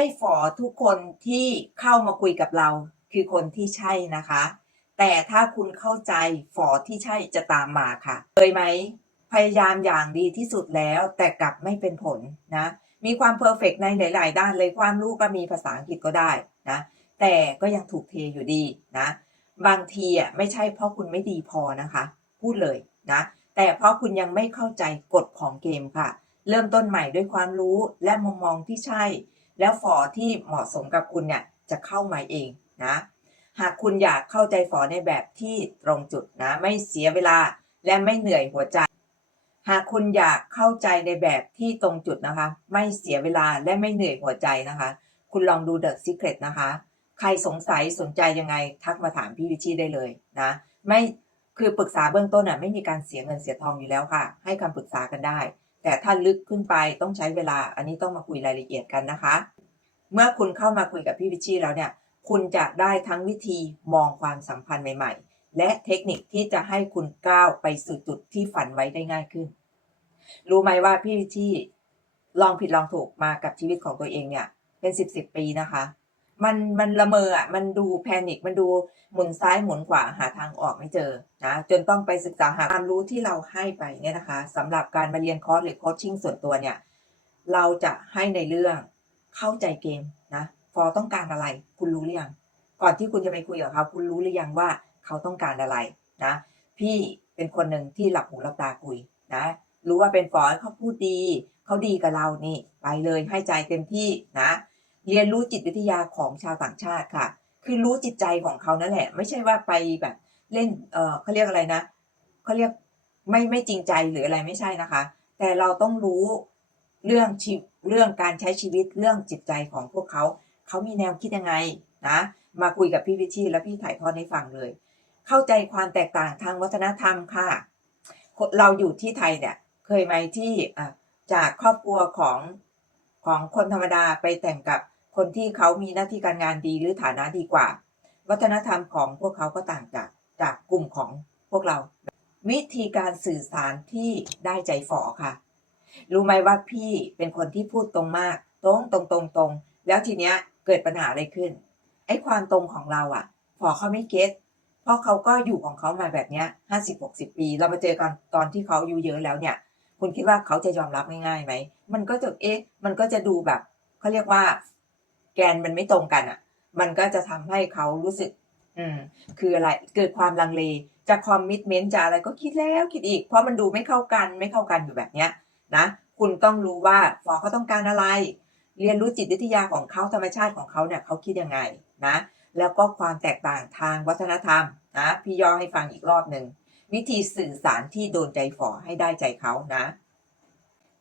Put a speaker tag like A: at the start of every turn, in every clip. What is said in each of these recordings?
A: ช่ฝอทุกคนที่เข้ามาคุยกับเรา คือคนที่ใช่นะคะ แต่ถ้าคุณเข้าใจฝอที่ใช่จะตามมาค่ะเคยไหมพยายามอย่างดีที่สุดแล้วแต่กลับไม่เป็นผลนะมีความเพอร์เฟกในหลาย ๆ ด้านเลยความรู้ก็มีภาษาอังกฤษก็ได้นะแต่ก็ยังถูกเทอยู่ดีนะบางทีอะไม่ใช่เพราะคุณไม่ดีพอนะคะ พูดเลยนะแต่เพราะคุณยังไม่เข้าใจกฎของเกมค่ะ เริ่มต้นใหม่ด้วยความรู้และมุมมองที่ใช่ แล้วฝอที่เหมาะสมกับคุณเนี่ยจะเข้ามาเองนะ หากคุณอยากเข้าใจฝอในแบบที่ตรงจุดนะ ไม่เสียเวลาและไม่เหนื่อยหัวใจ หากคุณอยากเข้าใจในแบบที่ตรงจุดนะคะ ไม่เสียเวลาและไม่เหนื่อยหัวใจนะคะ คุณลองดู The Secret นะคะ ใครสงสัยสนใจยังไงทักมาถามพี่วิชีได้เลยนะ ไม่คือปรึกษาเบื้องต้นอะไม่มีการเสียเงินเสียทองอยู่แล้วค่ะ ให้คำปรึกษากันได้ แต่ถ้าลึกขึ้นไปต้องใช้เวลา อันนี้ต้องมาคุยรายละเอียดกันนะคะ เมื่อคุณเข้ามาคุยกับพี่วิชี่แล้วเนี่ย คุณจะได้ทั้งวิธีมองความสัมพันธ์ใหม่ ๆ และเทคนิคที่จะให้คุณก้าวไปสู่จุดที่ฝันไว้ได้ง่ายขึ้น รู้ไหมว่าพี่วิชี่ลองผิดลองถูกมากับชีวิตของตัวเองเนี่ย เป็นสิบสิบปีนะคะ มันมันละเมออะมันดูแพนิคมันดูหมุนซ้ายหมุนขวาหาทางออกไม่เจอนะจนต้องไปศึกษาหาความรู้ที่เราให้ไปเนี่ยนะคะสำหรับการมาเรียนคอร์สหรือโคชชิ่งส่วนตัวเนี่ยเราจะให้ในเรื่องเข้าใจเกมนะฟอต้องการอะไร คุณรู้หรือยังก่อนที่คุณจะไปคุยกับเขาคุณรู้หรือยังว่าเขาต้องการอะไรนะพี่เป็นคนหนึ่งที่หลับหูหลับตาคุยนะรู้ว่าเป็นฟอเขาพูดดีเขาดีกับเรานี่ไปเลยให้ใจเต็มที่นะ เรียนรู้จิตวิทยาของชาวต่างชาติค่ะ คือรู้จิตใจของเขานั่นแหละ ไม่ใช่ว่าไปแบบเล่น เออเขาเรียกอะไรนะเขาเรียกไม่ไม่จริงใจหรืออะไรไม่ใช่นะคะ แต่เราต้องรู้เรื่องชีเรื่องการใช้ชีวิตเรื่องจิตใจของพวกเขา เขามีแนวคิดยังไงนะ มาคุยกับพี่วิชีและพี่ถ่ายทอดให้ฟังเลย เข้าใจความแตกต่างทางวัฒนธรรมค่ะ เราอยู่ที่ไทยเนี่ย เคยไหมที่จากครอบครัวของของคนธรรมดาไปแต่งกับ คนที่เขามีหน้าที่การงานดีหรือฐานะดีกว่า วัฒนธรรมของพวกเขาก็ต่างจากจากกลุ่มของพวกเรา วิธีการสื่อสารที่ได้ใจฝ่อค่ะ รู้ไหมว่าพี่เป็นคนที่พูดตรงมาก ตรงตรงตรงตรงแล้วทีเนี้ยเกิดปัญหาอะไรขึ้นไอ้ความตรงของเราอะฝ่อเขาไม่เก็ตเพราะเขาก็อยู่ของเขามาแบบเนี้ยห้าสิบหกสิบปี เรามาเจอกันตอนที่เขาอายุเยอะแล้วเนี่ย คุณคิดว่าเขาจะยอมรับง่ายๆไหมมันก็จะเอ๊ะมันก็จะดูแบบเขาเรียกว่า แกนมันไม่ตรงกันอะ่ะ มันก็จะทำให้เขารู้สึก อืม คืออะไร เกิดความลังเล จะคอมมิชเมนต์จะอะไรก็คิดแล้วคิดอีก เพราะมันดูไม่เข้ากันไม่เข้ากันอยู่แบบเนี้ยนะคุณต้องรู้ว่าฟอเขาต้องการอะไร เรียนรู้จิตวิทยาของเขาธรรมชาติของเขาเนี่ยเขาคิดยังไงนะแล้วก็ความแตกต่างทางวัฒนธรรมนะพี่ย่อให้ฟังอีกรอบหนึ่งวิธีสื่อสารที่โดนใจฝอให้ได้ใจเขานะ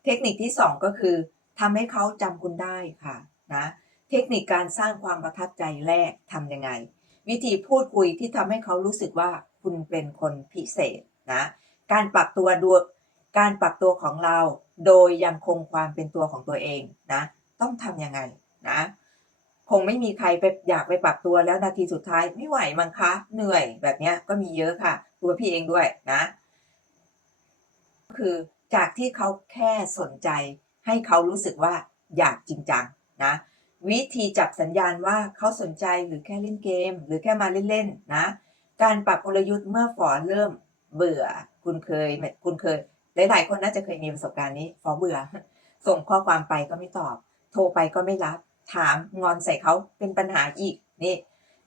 A: เทคนิคที่สองก็คือทำให้เขาจำคุณได้ค่ะนะ เทคนิคการสร้างความประทับใจแรกทำยังไง วิธีพูดคุยที่ทำให้เขารู้สึกว่าคุณเป็นคนพิเศษนะการปรับตัวดูการปรับตัวของเรา โดยยังคงความเป็นตัวของตัวเองนะต้องทำยังไงนะคงไม่มีใครไปอยากไปปรับตัวแล้วนาทีสุดท้ายไม่ไหวมั้งคะเหนื่อยแบบนี้ก็มีเยอะค่ะ ตัวพี่เองด้วยนะคือจากที่เขาแค่สนใจให้เขารู้สึกว่าอยากจริงจังนะ วิธีจับสัญญาณว่าเขาสนใจหรือแค่เล่นเกม หรือแค่มาเล่นๆนะ การปรับกลยุทธ์เมื่อฝอเริ่มเบื่อ คุณเคยคุณเคย หลายๆคนน่าจะเคยมีประสบการณ์นี้ฝอเบื่อ ส่งข้อความไปก็ไม่ตอบ โทรไปก็ไม่รับ ถามงอนใส่เขาเป็นปัญหาอีกนี่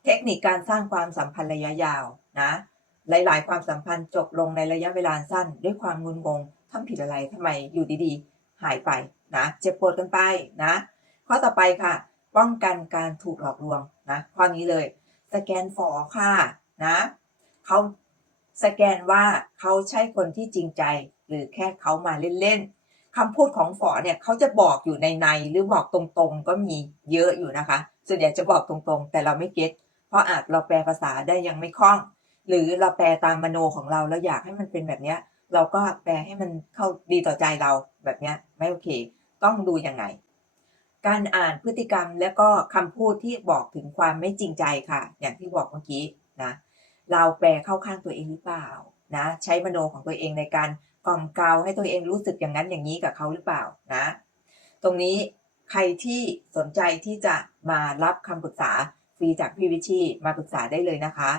A: เทคนิคการสร้างความสัมพันธ์ระยะยาวนะ หลาย ๆ ความสัมพันธ์จบลงในระยะเวลาสั้น ด้วยความงุนงงทำผิดอะไรทำไมอยู่ดีๆ หายไปนะ เจ็บปวดกันไปนะ ข้อต่อไปค่ะ ป้องกันการถูกหลอกลวงนะข้อนี้เลยสแกนฝอค่ะนะเขาสแกนว่าเขาใช่คนที่จริงใจ หรือแค่เขามาเล่นๆคำพูดของฝอเนี่ยเขาจะบอกอยู่ในในหรือบอกตรงๆ ก็มีเยอะอยู่นะคะ ส่วนใหญ่จะบอกตรงๆ แต่เราไม่เก็ตเพราะอาจเราแปลภาษาได้ยังไม่คล่อง หรือเราแปลตามมโนของเราแล้วอยากให้มันเป็นแบบเนี้ย เราก็แปลให้มันเข้าดีต่อใจเราแบบเนี้ยไม่โอเค ต้องดูยังไง การอ่านพฤติกรรมและก็คำพูดที่บอกถึงความไม่จริงใจค่ะ อย่างที่บอกเมื่อกี้นะเราแปลเข้าข้างตัวเองหรือเปล่านะใช้มโนของตัวเองในการกล่อมเกลาให้ตัวเองรู้สึกอย่างนั้นอย่างนี้กับเขาหรือเปล่านะตรงนี้ใครที่สนใจที่จะมารับคำปรึกษาฟรีจากพี่วิชีมาปรึกษาได้เลยนะคะ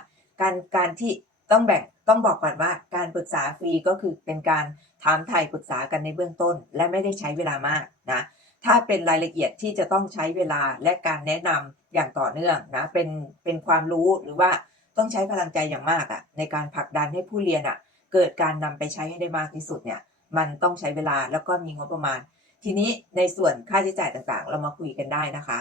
A: การการที่ต้องแบ่งต้องบอกก่อนว่าการปรึกษาฟรีก็คือเป็นการถามไถ่ปรึกษากันในเบื้องต้น และไม่ได้ใช้เวลามากนะ ถ้าเป็นรายละเอียดที่จะต้องใช้เวลาและการแนะนำอย่างต่อเนื่องนะเป็นเป็นความรู้หรือว่าต้องใช้พลังใจอย่างมากอะ่ะในการผลักดันให้ผู้เรียนอะ่ะเกิดการนำไปใช้ให้ได้มากที่สุดเนี่ยมันต้องใช้เวลาแล้วก็มีงบประมาณ ทีนี้ในส่วนค่าใช้จ่ายต่างๆ เรามาคุยกันได้นะคะ